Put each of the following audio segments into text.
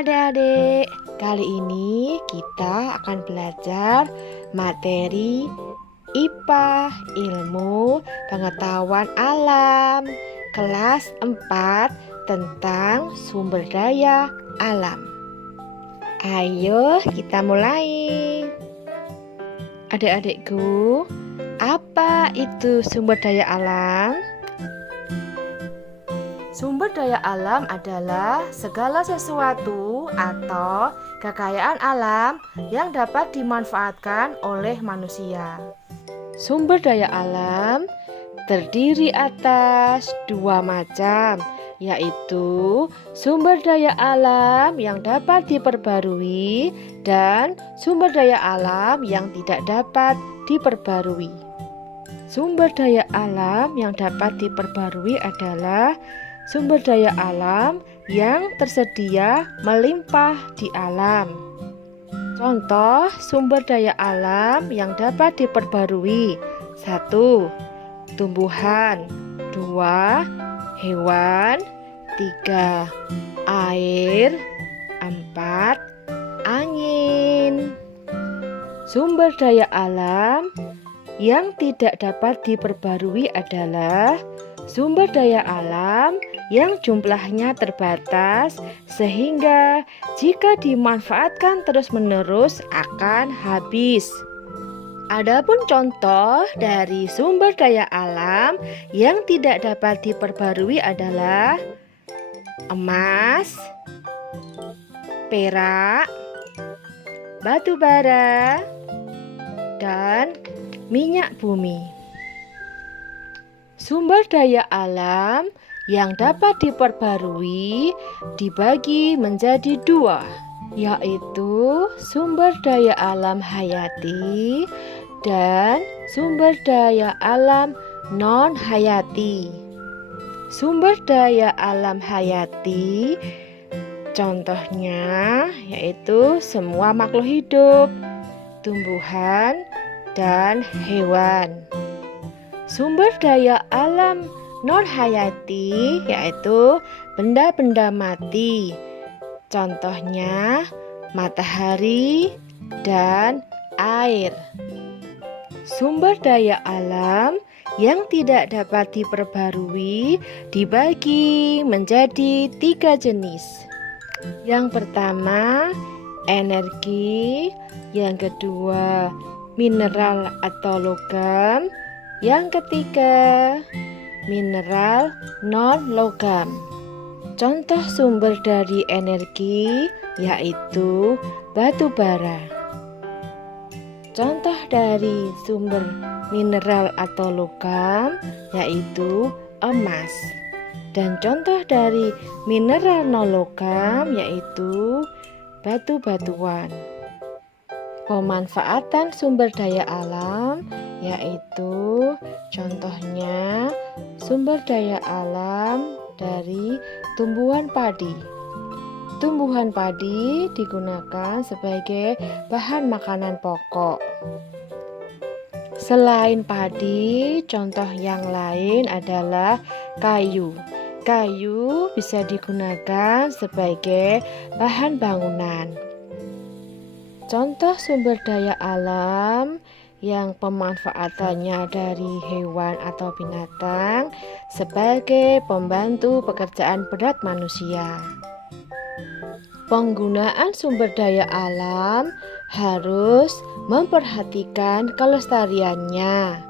adik-adik, kali ini kita akan belajar materi IPA, ilmu pengetahuan alam, kelas 4 tentang sumber daya alam. Ayo kita mulai. Adik-adikku, apa itu sumber daya alam? Sumber daya alam adalah segala sesuatu atau kekayaan alam yang dapat dimanfaatkan oleh manusia. Sumber daya alam terdiri atas dua macam, yaitu sumber daya alam yang dapat diperbarui dan sumber daya alam yang tidak dapat diperbarui. Sumber daya alam yang dapat diperbarui adalah sumber daya alam yang tersedia melimpah di alam. Contoh sumber daya alam yang dapat diperbarui: 1. Tumbuhan, 2. Hewan, 3. Air, 4. Angin. Sumber daya alam yang tidak dapat diperbarui adalah sumber daya alam yang jumlahnya terbatas sehingga jika dimanfaatkan terus-menerus akan habis. Adapun contoh dari sumber daya alam yang tidak dapat diperbarui adalah emas, perak, batu bara, dan minyak bumi. Sumber daya alam yang dapat diperbarui dibagi menjadi dua, yaitu sumber daya alam hayati dan sumber daya alam non-hayati. Sumber daya alam hayati contohnya yaitu semua makhluk hidup, tumbuhan, dan hewan. Sumber daya alam non-hayati yaitu benda-benda mati, contohnya matahari dan air. Sumber daya alam yang tidak dapat diperbarui dibagi menjadi 3 jenis. Yang pertama, energi. Yang kedua, mineral atau logam. Yang ketiga, mineral non-logam. Contoh sumber dari energi yaitu batu bara. Contoh dari sumber mineral atau logam yaitu emas. Dan contoh dari mineral non-logam yaitu batu-batuan. Pemanfaatan sumber daya alam yaitu contohnya sumber daya alam dari tumbuhan padi. Tumbuhan padi digunakan sebagai bahan makanan pokok. Selain padi, contoh yang lain adalah kayu. Kayu bisa digunakan sebagai bahan bangunan. Contoh sumber daya alam yang pemanfaatannya dari hewan atau binatang sebagai pembantu pekerjaan berat manusia. Penggunaan sumber daya alam harus memperhatikan kelestariannya.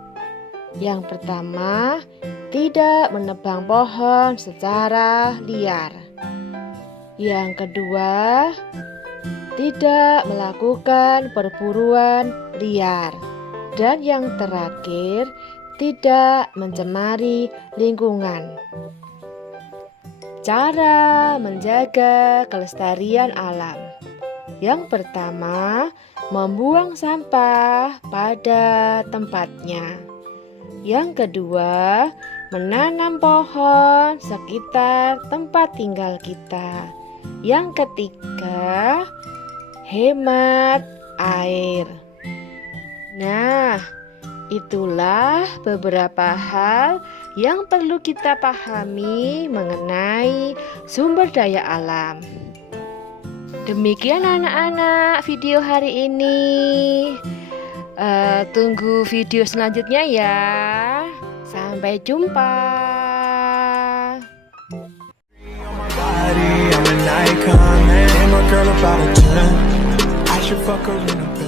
Yang pertama, tidak menebang pohon secara liar. Yang kedua, tidak melakukan perburuan liar. Dan yang terakhir, tidak mencemari lingkungan. Cara menjaga kelestarian alam. Yang pertama, membuang sampah pada tempatnya. Yang kedua, menanam pohon sekitar tempat tinggal kita. Yang ketiga, hemat air. Nah, itulah beberapa hal yang perlu kita pahami mengenai sumber daya alam. Demikian anak-anak video hari ini. Tunggu video selanjutnya ya. Sampai jumpa. I'm an icon, man. And my girl about a 10. I should fuck her in a